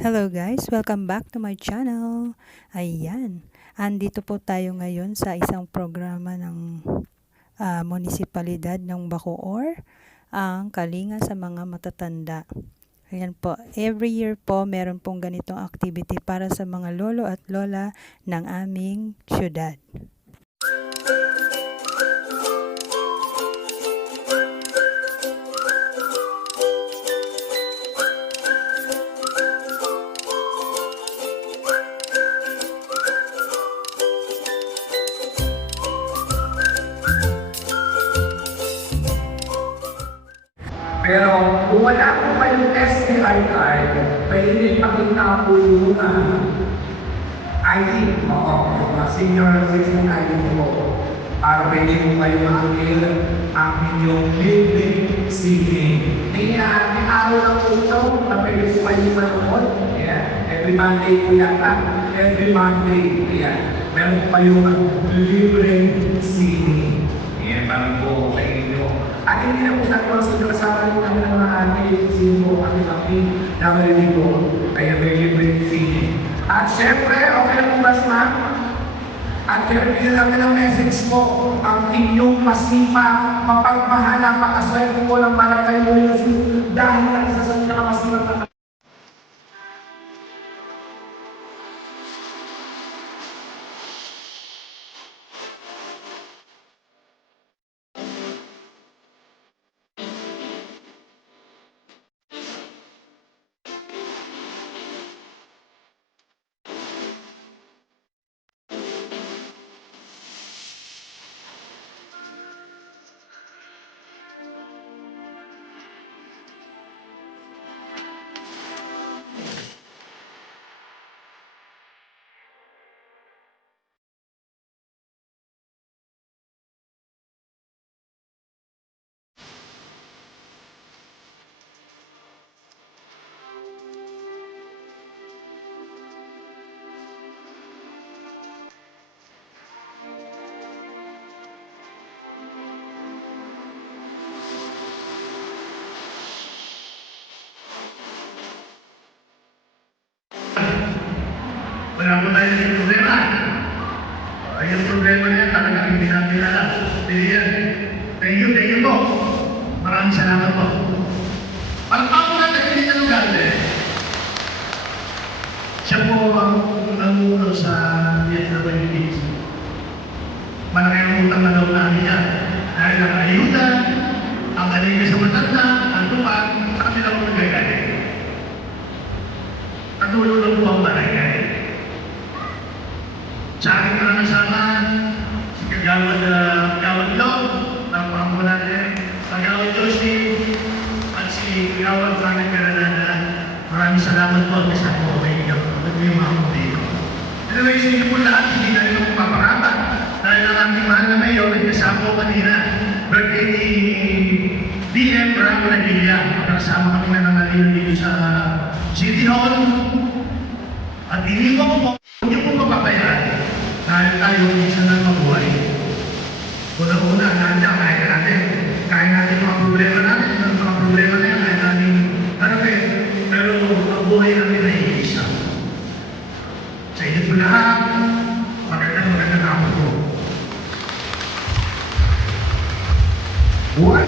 Hello guys, welcome back to my channel. Ayan, andito po tayo ngayon sa isang programa ng munisipalidad ng Bacoor, ang Kalinga sa mga matatanda. Ayan po, every year po meron pong ganitong activity para sa mga lolo at lola ng aming syudad. Pero kung wala po kayong STI card, pwede ipakita po yung ID, senior citizen ID po. Para pwede po kayo ma-avail ang inyong libreng CD. May araw lang po ito na pwede po kayo manood. Every Monday po yata. Every Monday. Meron po kayong libreng CD. Parang po kayo nyo. At hindi na po sa mga kasama rin namin ng mga agency po, kami nakarinig po, kaya may libre fee. At syempre, okay lang po ba ma? At pinagpili namin ng message mo, ang inyong masipag, mapagmahal, napakaswerte mo ng Barangay Municipio dahil lang sa masipag na wala mo tayo ng problema. Yung problema niya, talagang hindi natin alam. Thank you po. Maraming salamat po. Pagpapos na hindi na lugar siya po ang namuno sa DSWD. Malaki ang utang na daw namin yan. Dahil ang ayuda, ang alingay sa matanda, ang tupad, sa kanila ko nagagaling. Natulong po ang barangay. Sa akin na nasama, si Kagawad Log, ng pamula niya, Kagawad Josie, at si Kagawad Frank Peranada. Maraming salamat po at sa po may mga dito. Anyway, sa inyo po lahat, hindi na rin ako papakata. Dahil ang aming mahal na mayor, nagkasama ko kanina, birthday ni DM Bravo Nagilla. Kasama kami na nangalina dito sa City Hall. At hindi mo mapapayaran dahil tayo isa na mabuhay. Una-una, nandiyan, kaya natin mga problema natin, mga problema na yan, kaya natin harapin, pero mabuhay natin na iisa. Sa inyo po lahat, magandang hapon po. What?